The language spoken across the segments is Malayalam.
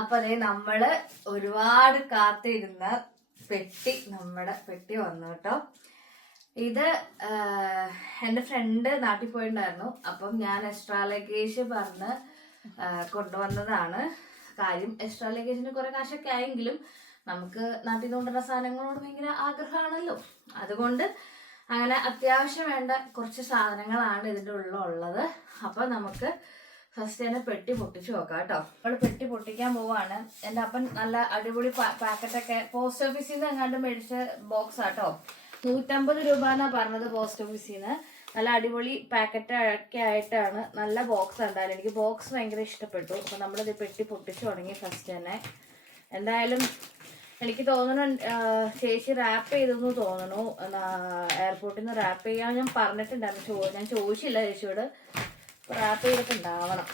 അപ്പൊ അതെ നമ്മൾ ഒരുപാട് കാത്തിരുന്ന പെട്ടി നമ്മുടെ പെട്ടി വന്നു കേട്ടോ. ഇത് എന്റെ ഫ്രണ്ട് നാട്ടിൽ പോയിട്ടുണ്ടായിരുന്നു അപ്പം ഞാൻ എക്സ്ട്രാ ലഗേജ് പറഞ്ഞ് കൊണ്ടുവന്നതാണ്. കാര്യം എക്സ്ട്രാ ലഗേജിന് കുറെ കാശൊക്കെ ആയെങ്കിലും നമുക്ക് നാട്ടിൽ നിന്ന് കൊണ്ടുവരുന്ന സാധനങ്ങളോട് ഭയങ്കര ആഗ്രഹമാണല്ലോ. അതുകൊണ്ട് അങ്ങനെ അത്യാവശ്യം വേണ്ട കുറച്ച് സാധനങ്ങളാണ് ഇതിന്റെ ഉള്ളിലുള്ളത്. അപ്പൊ നമുക്ക് ഫസ്റ്റ് തന്നെ പെട്ടി പൊട്ടിച്ചു നോക്കാം കേട്ടോ നമ്മൾ പെട്ടി പൊട്ടിക്കാൻ പോവാണ്. എന്റെ അപ്പൻ നല്ല അടിപൊളി പാക്കറ്റൊക്കെ പോസ്റ്റ് ഓഫീസിൽ നിന്ന് എങ്ങാണ്ട് മേടിച്ച ബോക്സ് ആട്ടോ നൂറ്റമ്പത് രൂപ എന്നാ പറഞ്ഞത് പോസ്റ്റ് ഓഫീസിൽ നിന്ന് നല്ല അടിപൊളി പാക്കറ്റ് ഒക്കെ ആയിട്ടാണ് നല്ല ബോക്സ് ഉണ്ടായാലും എനിക്ക് ബോക്സ് ഭയങ്കര ഇഷ്ടപ്പെട്ടു. അപ്പൊ നമ്മളിത് പെട്ടി പൊട്ടിച്ചു തുടങ്ങി ഫസ്റ്റ് തന്നെ. എന്തായാലും എനിക്ക് തോന്നുന്നു ചേച്ചി റാപ്പ് ചെയ്തെന്ന് തോന്നുന്നു. എയർപോർട്ടിൽ നിന്ന് റാപ്പ് ചെയ്യാൻ ഞാൻ പറഞ്ഞിട്ടുണ്ടായിരുന്നു. ഞാൻ ചോദിച്ചില്ല ചേച്ചിയോട്. റാപ്പ് ചെയ്തിട്ടുണ്ടാവണം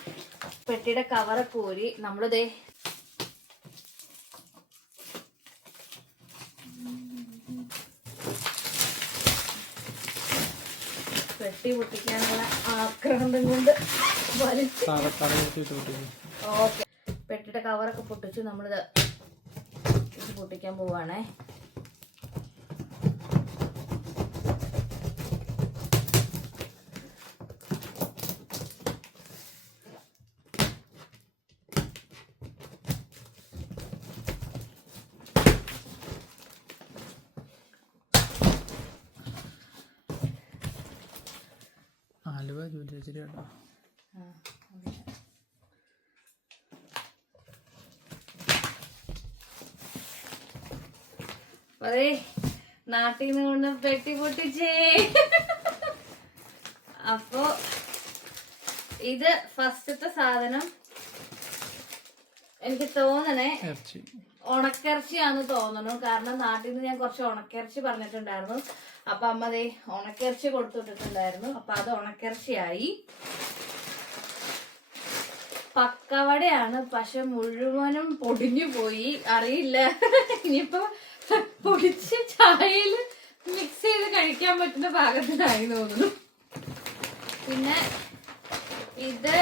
പെട്ടിയുടെ കവറൊക്കെ ഊരി നമ്മളിതേ പെട്ടി പൊട്ടിക്കാനുള്ള ആക്രാന്തം കൊണ്ട് ഓക്കെ. പെട്ടിയുടെ കവറൊക്കെ പൊട്ടിച്ചു നമ്മളിത് പൊട്ടിക്കാൻ പോവാണേ. ആലുവ ജൂലിയച്ചിരി കേട്ടോ. അതെ നാട്ടിൽ നിന്ന് കൊണ്ട് പെട്ടി പൊട്ടിച്ചേ. അപ്പോ ഇത് ഫസ്റ്റത്തെ സാധനം എനിക്ക് തോന്നണേ ഉണക്കിറച്ചിയാന്ന് തോന്നണു. കാരണം നാട്ടിൽ നിന്ന് ഞാൻ കുറച്ച് ഉണക്കിറച്ചി പറഞ്ഞിട്ടുണ്ടായിരുന്നു. അപ്പൊ അമ്മ ദേ ഉണക്കിറച്ചി കൊടുത്തുവിട്ടിട്ടുണ്ടായിരുന്നു. അപ്പൊ അത് ഉണക്കിറച്ചിയായി പക്കവടയാണ്. പക്ഷെ മുഴുവനും പൊടിഞ്ഞു പോയി. അറിയില്ല. ഇനിയിപ്പോ പൊടിച്ച് ചായയിൽ മിക്സ് ചെയ്ത് കഴിക്കാൻ പറ്റുന്ന പാകത്തിനായി തോന്നുന്നു. പിന്നെ ഇത്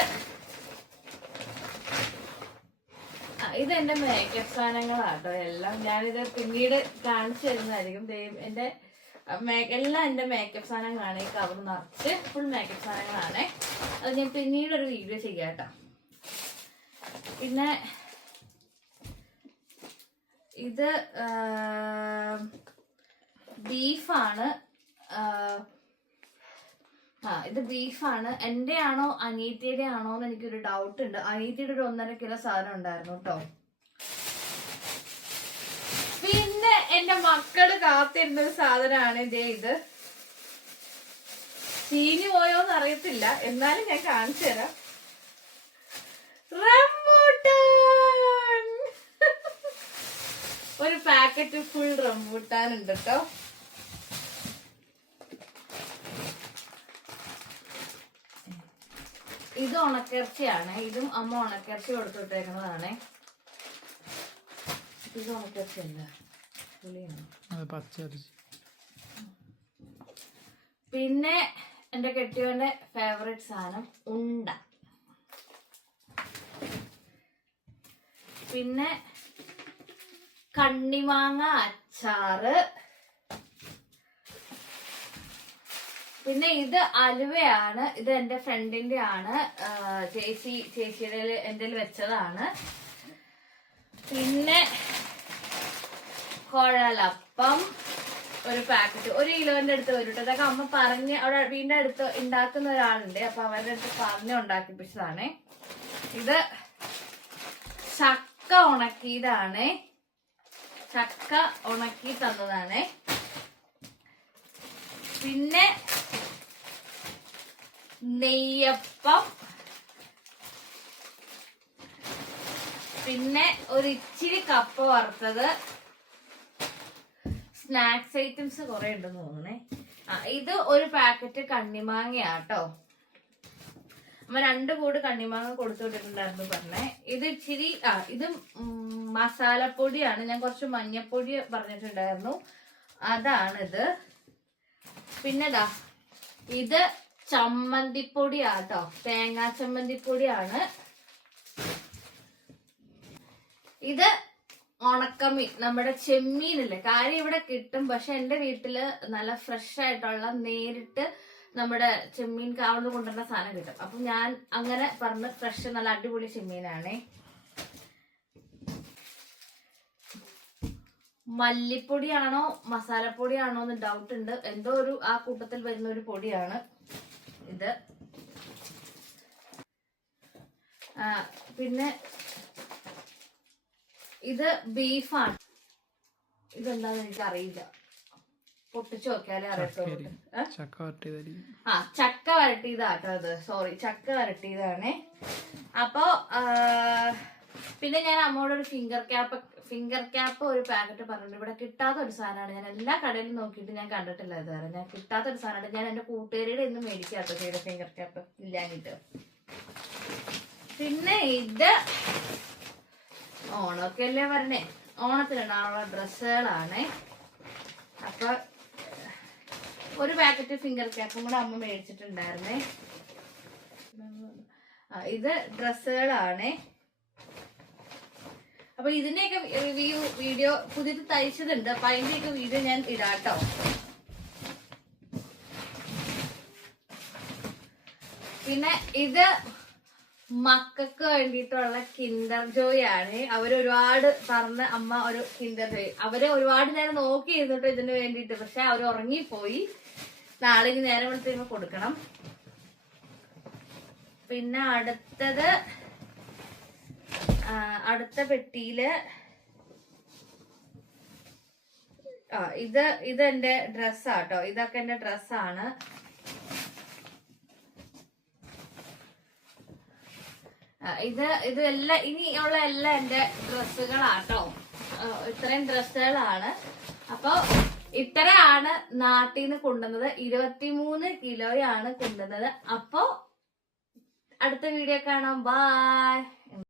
ആ, ഇത് എന്റെ മേക്കപ്പ് സാധനങ്ങളാട്ടോ. എല്ലാം ഞാനിത് പിന്നീട് കാണിച്ചു തരുന്നതായിരിക്കും. എന്റെ എല്ലാം എന്റെ മേക്കപ്പ് സാധനങ്ങളാണ്. ഈ കവർ നിറച്ച് ഫുൾ മേക്കപ്പ് സാധനങ്ങളാണ്. അത് ഞാൻ പിന്നീട് ഒരു വീഡിയോ ചെയ്യാം പിന്നെ ഇത് ബീഫാണ്. ആ ഇത് ബീഫാണ്. എന്റെ ആണോ അനീത്തിയുടെ ആണോ എന്ന് എനിക്കൊരു ഡൗട്ട് ഉണ്ട് അനീത്തിയുടെ ഒരു ഒന്നര കിലോ സാധനം ഉണ്ടായിരുന്നു കേട്ടോ പിന്നെ എന്റെ മക്കൾ കാത്തിരുന്ന ഒരു സാധനമാണ് ഇതേ. ഇത് ചീഞ്ഞു പോയോന്ന് അറിയത്തില്ല എന്നാലും ഞാൻ കാണിച്ചു തരാം. ഒരു പാക്കറ്റ് ഫുൾ റംബൂട്ടാൻ ഉണ്ട് കേട്ടോ ഇത് ഉണക്കിറച്ചിയാണ് ഇതും അമ്മ ഉണക്കിറച്ചി കൊടുത്തുവിട്ടേക്കുന്നതാണ്. ഇത് ഉണക്കിറച്ചി അല്ല പുളിയാണ്. അത് പച്ച ഇറച്ചി പിന്നെ എന്റെ കെട്ടിയോന്റെ ഫേവറേറ്റ് സാധനം ഉണ്ട. പിന്നെ കണ്ണിമാങ്ങ അച്ചാറ് പിന്നെ ഇത് അലുവയാണ്. ഇത് എന്റെ ഫ്രണ്ടിന്റെ ആണ്. ചേച്ചി ചേച്ചിയുടെ എന്റെ വെച്ചതാണ്. പിന്നെ കുഴലപ്പം ഒരു പാക്കറ്റ്. ഒരു കിലോന്റെ അടുത്ത് വരും അതൊക്കെ അമ്മ പറഞ്ഞ് അവിടെ വീടിന്റെ അടുത്ത് ഉണ്ടാക്കുന്ന ഒരാളുണ്ട്. അപ്പൊ അവരുടെ അടുത്ത് പറഞ്ഞ് ഉണ്ടാക്കിപ്പിച്ചതാണേ. ഇത് ചക്ക ഉണക്കിയതാണ്. ചക്ക ഉണക്കി തന്നതാണേ. പിന്നെ നെയ്യപ്പം. പിന്നെ ഒരു ഇച്ചിരി കപ്പ വറുത്തത്. സ്നാക്സ് ഐറ്റംസ് കുറെ ഉണ്ടെന്ന് തോന്നണേ ആ ഇത് ഒരു പാക്കറ്റ് കണ്ണിമാങ്ങയാട്ടോ. അമ്മ രണ്ട് കൂട് കണ്ണിമാങ്ങ കൊടുത്തുവിട്ടിട്ടുണ്ടായിരുന്നു പറഞ്ഞേ. ഇത് ഇച്ചിരി ആ ഇത് മസാലപ്പൊടിയാണ്. ഞാൻ കുറച്ച് മഞ്ഞപ്പൊടി പറഞ്ഞിട്ടുണ്ടായിരുന്നു. അതാണിത്. പിന്നെതാ ഇത് ചമ്മന്തിപ്പൊടിയാട്ടോ. തേങ്ങാ ചമ്മന്തിപ്പൊടിയാണ് ഇത് ഉണക്കമീൻ നമ്മുടെ ചെമ്മീനില്ലേ? കാര്യം ഇവിടെ കിട്ടും പക്ഷെ എന്റെ വീട്ടിൽ നല്ല ഫ്രഷ് ആയിട്ടുള്ള നേരിട്ട് നമ്മുടെ ചെമ്മീൻ കാവുന്ന കൊണ്ടുവരുന്ന സാധനം കിട്ടും. അപ്പൊ ഞാൻ അങ്ങനെ പറഞ്ഞ് ഫ്രഷ് നല്ല അടിപൊളി ചെമ്മീനാണേ. മല്ലിപ്പൊടിയാണോ മസാലപ്പൊടിയാണോ എന്ന് ഡൗട്ട് ഉണ്ട്. എന്തോ ഒരു ആ കൂട്ടത്തിൽ വരുന്ന ഒരു പൊടിയാണ്. ഇത്. പിന്നെ ഇത് ബീഫാണ്. ഇതെന്താന്ന് എനിക്ക് അറിയില്ല പൊട്ടിച്ചു നോക്കിയാലേ അറിയത്തുള്ളൂ. ആ ചക്ക വരട്ടിയതാട്ടോ അത് സോറി ചക്ക വരട്ടിയതാണേ. അപ്പോ പിന്നെ ഞാൻ അമ്മയോട് ഒരു ഫിംഗർ ക്യാപ്പ് ഫിംഗർ ക്യാപ്പ് ഒരു പാക്കറ്റ് പറഞ്ഞിട്ട് ഇവിടെ കിട്ടാത്ത ഒരു സാധനമാണ്. ഞാൻ എല്ലാ കടയിലും നോക്കിയിട്ട് ഞാൻ കണ്ടിട്ടില്ല ഇതുവരെ ഞാൻ കിട്ടാത്ത ഒരു സാധനമാണ്. ഞാൻ എന്റെ കൂട്ടുകാരിയുടെ ഇന്ന് മേടിക്കാത്ത ചെയ്ത ഫിംഗർ ക്യാപ്പ് ഇല്ലാഞ്ഞിട്ട്. പിന്നെ ഇത് ഓണമൊക്കെ അല്ലേ പറഞ്ഞേ ഓണത്തിനുള്ള ഡ്രസ്സുകളാണ്. അപ്പൊ ഒരു പാക്കറ്റ് ഫിംഗർ ക്യാപ്പും കൂടെ അമ്മ മേടിച്ചിട്ടുണ്ടായിരുന്നേ. ഇത് ഡ്രസ്സുകളാണ്. അപ്പൊ ഇതിന്റെയൊക്കെ റിവ്യൂ വീഡിയോ പുതിയത് തയ്ച്ചതുണ്ട്. അപ്പൊ അതിന്റെയൊക്കെ വീഡിയോ ഞാൻ ഇടാട്ടോ. പിന്നെ ഇത് മക്കൾക്ക് വേണ്ടിയിട്ടുള്ള കിൻഡർ ജോയ് ആണ്. അവർ ഒരുപാട് പറഞ്ഞ അമ്മ ഒരു കിൻഡർ ജോയ് അവർ ഒരുപാട് നേരം നോക്കി ഇരുന്നിട്ട് ഇതിന് വേണ്ടിയിട്ട്. പക്ഷെ അവർ ഉറങ്ങിപ്പോയി. നാളെ നേരം വിളിച്ചു കൊടുക്കണം. പിന്നെ അടുത്തത് അടുത്ത പെട്ടിയിൽ ആ ഇത് ഇത് എന്റെ ഡ്രസ്സാട്ടോ. ഇതൊക്കെ എന്റെ ഡ്രസ്സാണ്. ഇത് ഇത് എല്ലാം ഇനി ഉള്ള എല്ലാം എന്റെ ഡ്രസ്സുകളാട്ടോ. ഇത്രയും ഡ്രസ്സുകളാണ്. അപ്പൊ ഇത്രയാണ് നാട്ടിൽ നിന്ന് കൊണ്ടുവന്നത്. ഇരുപത്തിമൂന്ന് കിലോയാണ് കൊണ്ടുവന്നത്. അപ്പോ അടുത്ത വീഡിയോ കാണാം. ബായ്